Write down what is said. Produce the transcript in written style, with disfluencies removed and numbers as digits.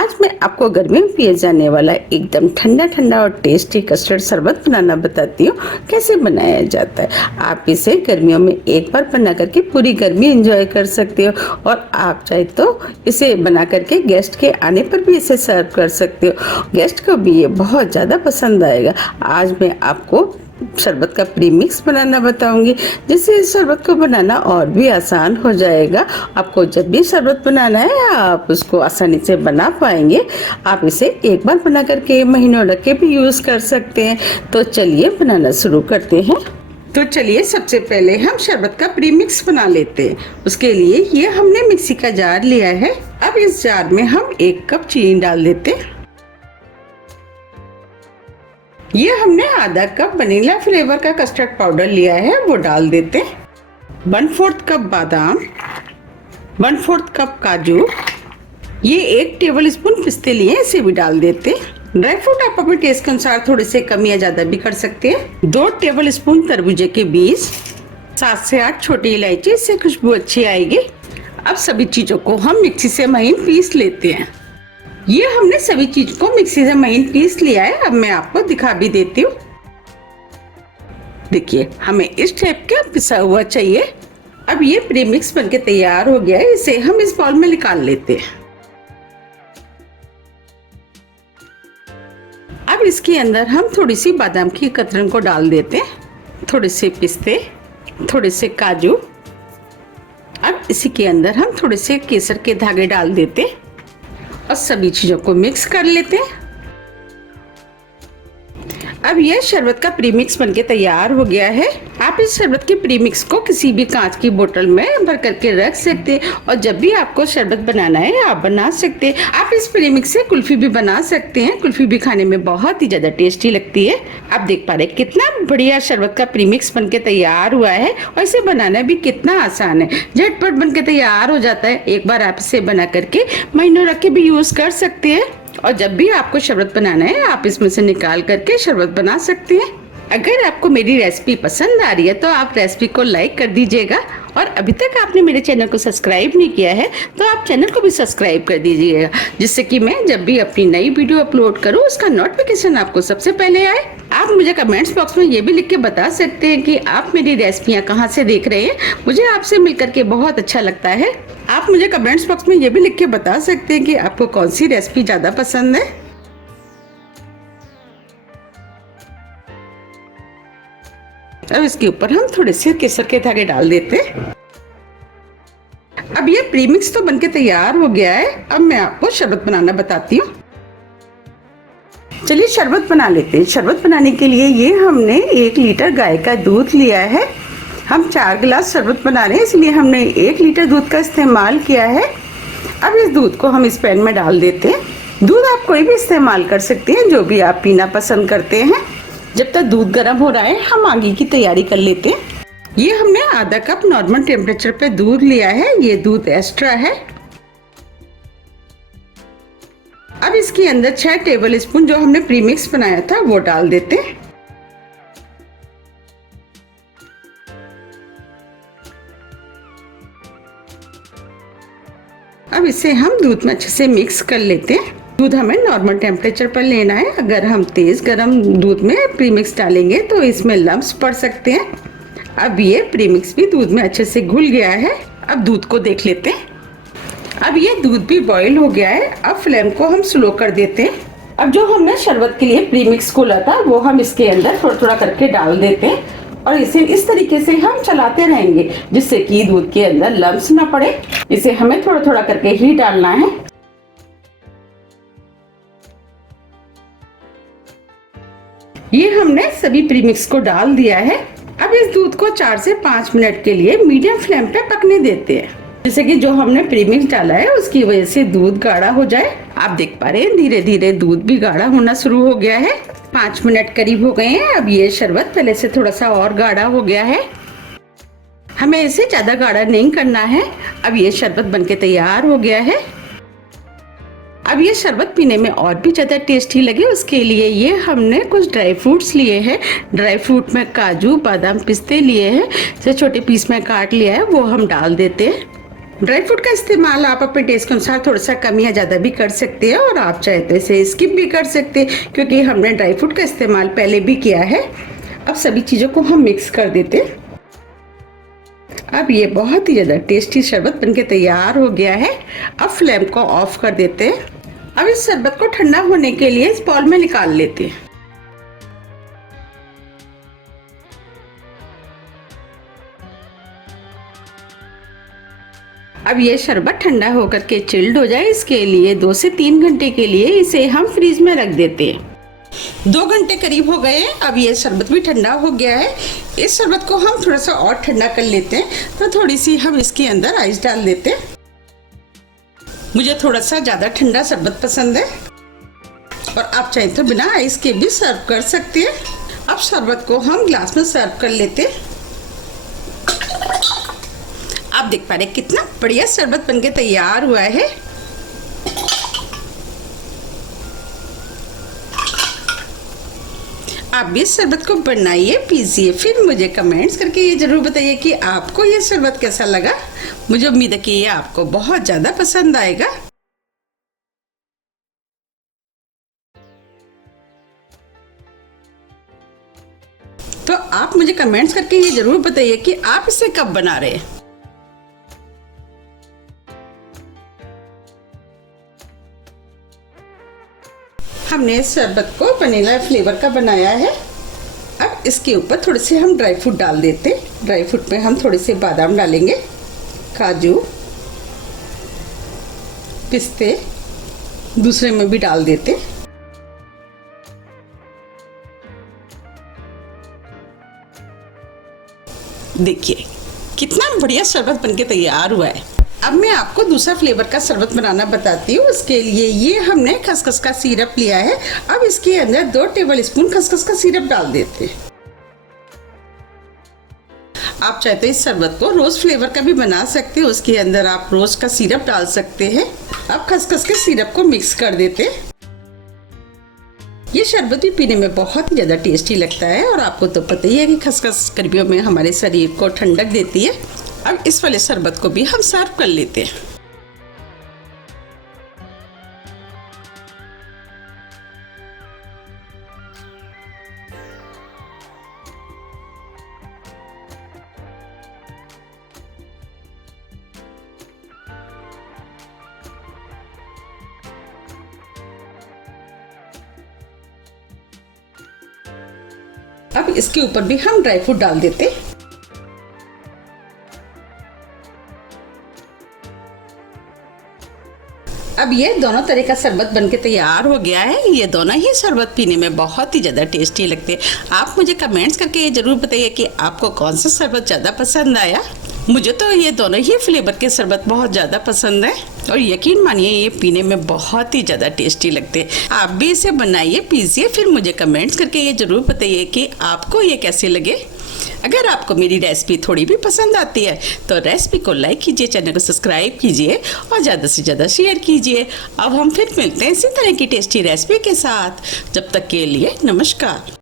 आज मैं आपको गर्मी में पिए जाने वाला एकदम ठंडा ठंडा और टेस्टी कस्टर्ड शरबत बनाना बताती हूँ कैसे बनाया जाता है। आप इसे गर्मियों में एक बार बना करके पूरी गर्मी एंजॉय कर सकते हो और आप चाहे तो इसे बना करके गेस्ट के आने पर भी इसे सर्व कर सकते हो। गेस्ट को भी ये बहुत ज़्यादा पसंद आएगा। आज मैं आपको शरबत का प्रीमिक्स बनाना बताऊंगी, जिससे इस शरबत को बनाना और भी आसान हो जाएगा। आपको जब भी शरबत बनाना है आप उसको आसानी से बना पाएंगे। आप इसे एक बार बना करके महीनों रख के भी यूज़ कर सकते हैं। तो चलिए बनाना शुरू करते हैं। तो चलिए सबसे पहले हम शरबत का प्रीमिक्स बना लेते हैं। उसके लिए ये हमने मिक्सी का जार लिया है। अब इस जार में हम 1 कप चीनी डाल देते हैं। ये हमने आधा कप वनीला फ्लेवर का कस्टर्ड पाउडर लिया है, वो डाल देते हैं। 1/4 कप बादाम, 1/4 कप काजू, ये 1 टेबल स्पून पिस्ते लिए, इसे भी डाल देते हैं। ड्राई फ्रूट आप अपने टेस्ट के अनुसार थोड़े से कम या ज्यादा भी कर सकते हैं। 2 टेबल स्पून तरबूजे के बीज, 7 से 8 छोटी इलायची, इससे खुशबू अच्छी आएगी। अब सभी चीजों को हम मिक्सी से महीन पीस लेते हैं। ये हमने सभी चीज को मिक्सी से महीन पीस लिया है। अब मैं आपको दिखा भी देती हूँ। देखिए हमें इस टाइप का पिसा हुआ चाहिए। अब ये प्रीमिक्स बनके तैयार हो गया है। इसे हम इस बाउल में निकाल लेते हैं। अब इसके अंदर हम थोड़ी सी बादाम की कतरन को डाल देते हैं, थोड़े से पिस्ते, थोड़े से काजू। अब इसी के अंदर हम थोड़े से केसर के धागे डाल देते हैं और सभी चीजों को मिक्स कर लेते हैं। अब यह शरबत का प्रीमिक्स बनके तैयार हो गया है। आप इस शरबत के प्रीमिक्स को किसी भी कांच की बोतल में भर करके रख सकते हैं और जब भी आपको शरबत बनाना है आप बना सकते हैं। आप इस प्रीमिक्स से कुल्फी भी बना सकते हैं। कुल्फी भी खाने में बहुत ही ज्यादा टेस्टी लगती है। आप देख पा रहे हैं कितना बढ़िया शरबत का प्रीमिक्स बनके तैयार हुआ है और इसे बनाना भी कितना आसान है। झटपट बनके तैयार हो जाता है। एक बार आप इसे बना करके महीनों रख के भी यूज कर सकते हैं और जब भी आपको शरबत बनाना है आप इसमें से निकाल करके शरबत बना सकते हैं। अगर आपको मेरी रेसिपी पसंद आ रही है तो आप रेसिपी को लाइक कर दीजिएगा और अभी तक आपने मेरे चैनल को सब्सक्राइब नहीं किया है तो आप चैनल को भी सब्सक्राइब कर दीजिएगा, जिससे कि मैं जब भी अपनी नई वीडियो अपलोड करूं उसका नोटिफिकेशन आपको सबसे पहले आए। आप मुझे कमेंट्स बॉक्स में ये भी लिख के बता सकते हैं कि आप मेरी रेसिपियाँ कहाँ से देख रहे हैं। मुझे आपसे मिलकर के बहुत अच्छा लगता है। आप मुझे कमेंट्स बॉक्स में ये भी लिख के बता सकते हैं कि आपको कौन सी रेसिपी ज्यादा पसंद है। अब इसके ऊपर हम थोड़े से केसर के धागे डाल देते हैं। अब ये प्रीमिक्स तो बनके तैयार हो गया है। अब मैं आपको शरबत बनाना बताती हूँ। चलिए शरबत बना लेते हैं। शरबत बनाने के लिए ये हमने 1 लीटर गाय का दूध लिया है। हम 4 गिलास शरबत बना रहे हैं, इसलिए हमने 1 लीटर दूध का इस्तेमाल किया है। अब इस दूध को हम इस पैन में डाल देते हैं। दूध आप कोई भी इस्तेमाल कर सकते हैं, जो भी आप पीना पसंद करते हैं। जब तक दूध गर्म हो रहा है हम आगे की तैयारी कर लेते हैं। ये हमने आधा कप नॉर्मल टेम्परेचर पे दूध लिया है। ये दूध एक्स्ट्रा है। अब इसके अंदर 6 टेबल स्पून जो हमने प्रीमिक्स बनाया था वो डाल देते हैं। अब इसे हम दूध में अच्छे से मिक्स कर लेते हैं। दूध हमें नॉर्मल टेम्परेचर पर लेना है। अगर हम तेज गरम दूध में प्रीमिक्स डालेंगे तो इसमें लम्प्स पड़ सकते हैं। अब ये प्रीमिक्स भी दूध में अच्छे से घुल गया है। अब दूध को देख लेते हैं। अब ये दूध भी बॉईल हो गया है। अब फ्लेम को हम स्लो कर देते हैं। अब जो हमने शरबत के लिए प्रीमिक्स घोला था वो हम इसके अंदर थोड़ा थोड़ा करके डाल देते हैं और इसे इस तरीके से हम चलाते रहेंगे, जिससे कि दूध के अंदर लम्प्स ना पड़े। इसे हमें थोड़ा थोड़ा करके ही डालना है। ये हमने सभी प्रीमिक्स को डाल दिया है। अब इस दूध को 4 से 5 मिनट के लिए मीडियम फ्लेम पे पकने देते हैं, जैसे कि जो हमने प्रीमिक्स डाला है उसकी वजह से दूध गाढ़ा हो जाए। आप देख पा रहे हैं धीरे धीरे दूध भी गाढ़ा होना शुरू हो गया है। 5 मिनट करीब हो गए हैं। अब ये शरबत पहले से थोड़ा सा और गाढ़ा हो गया है। हमें इसे ज्यादा गाढ़ा नहीं करना है। अब ये शरबत बनके तैयार हो गया है। अब ये शरबत पीने में और भी ज़्यादा टेस्टी लगे उसके लिए ये हमने कुछ ड्राई फ्रूट्स लिए हैं। ड्राई फ्रूट में काजू, बादाम, पिस्ते लिए हैं, इसे छोटे पीस में काट लिया है, वो हम डाल देते हैं। ड्राई फ्रूट का इस्तेमाल आप अपने टेस्ट के अनुसार थोड़ा सा कम या ज़्यादा भी कर सकते हैं और आप चाहे तो इसे स्किप भी कर सकते हैं क्योंकि हमने ड्राई फ्रूट का इस्तेमाल पहले भी किया है। अब सभी चीज़ों को हम मिक्स कर देते हैं। अब ये बहुत ही ज़्यादा टेस्टी शरबत बनके तैयार हो गया है। अब फ्लेम को ऑफ कर देते हैं। अब इस शरबत को ठंडा होने के लिए इस बाउल में निकाल लेते हैं। अब ये शरबत ठंडा होकर के चिल्ड हो जाए, इसके लिए 2 से 3 घंटे के लिए इसे हम फ्रीज में रख देते हैं। 2 घंटे करीब हो गए हैं। अब ये शरबत भी ठंडा हो गया है। इस शरबत को हम थोड़ा सा और ठंडा कर लेते हैं, तो थोड़ी सी हम इसके अंदर आइस डाल देते हैं। मुझे थोड़ा सा ज़्यादा ठंडा शरबत पसंद है और आप चाहे तो बिना आइस के भी सर्व कर सकते हैं। अब शरबत को हम ग्लास में सर्व कर लेते हैं। आप देख पा रहे हैं कितना बढ़िया शरबत बनके तैयार हुआ है। आप भी इस शरबत को बनाइए, पीजिए, फिर मुझे कमेंट्स करके ये जरूर बताइए कि आपको ये शरबत कैसा लगा। मुझे उम्मीद है कि ये आपको बहुत ज़्यादा पसंद आएगा। तो आप मुझे कमेंट्स करके ये जरूर बताइए कि आप इसे कब बना रहे हैं। हमने इस शरबत को वनीला फ्लेवर का बनाया है। अब इसके ऊपर थोड़े से हम ड्राई फ्रूट डाल देते हैं। ड्राई फ्रूट में हम थोड़े से बादाम डालेंगे, काजू, पिस्ते दूसरे में भी डाल देते। देखिए कितना बढ़िया शरबत बनके तैयार हुआ है। अब मैं आपको दूसरा फ्लेवर का शरबत बनाना बताती हूँ। उसके लिए ये हमने खसखस का सिरप लिया है। अब इसके अंदर 2 टेबल स्पून खसखस का सिरप डाल देते हैं। आप चाहे तो इस शरबत को रोज फ्लेवर का भी बना सकते हैं। उसके अंदर आप रोज का सिरप डाल सकते हैं। अब खसखस के सिरप को मिक्स कर देते हैं। ये शरबत भी पीने में बहुत ही ज़्यादा टेस्टी लगता है और आपको तो पता ही है कि खसखस गर्मियों में हमारे शरीर को ठंडक देती है। अब इस वाले शरबत को भी हम सर्व कर लेते हैं। अब इसके ऊपर भी हम ड्राई फ्रूट डाल देते हैं। अब ये दोनों तरह का शरबत बनके तैयार हो गया है। ये दोनों ही शरबत पीने में बहुत ही ज़्यादा टेस्टी लगते हैं। आप मुझे कमेंट्स करके ये ज़रूर बताइए कि आपको कौन सा शरबत ज़्यादा पसंद आया। मुझे तो ये दोनों ही फ्लेवर के शरबत बहुत ज़्यादा पसंद है और यकीन मानिए ये पीने में बहुत ही ज़्यादा टेस्टी लगते हैं। आप भी इसे बनाइए, पीजिए, फिर मुझे कमेंट्स करके ये ज़रूर बताइए कि आपको ये कैसे लगे। अगर आपको मेरी रेसिपी थोड़ी भी पसंद आती है तो रेसिपी को लाइक कीजिए, चैनल को सब्सक्राइब कीजिए और ज़्यादा से ज़्यादा शेयर कीजिए। अब हम फिर मिलते हैं इसी तरह की टेस्टी रेसिपी के साथ। जब तक के लिए नमस्कार।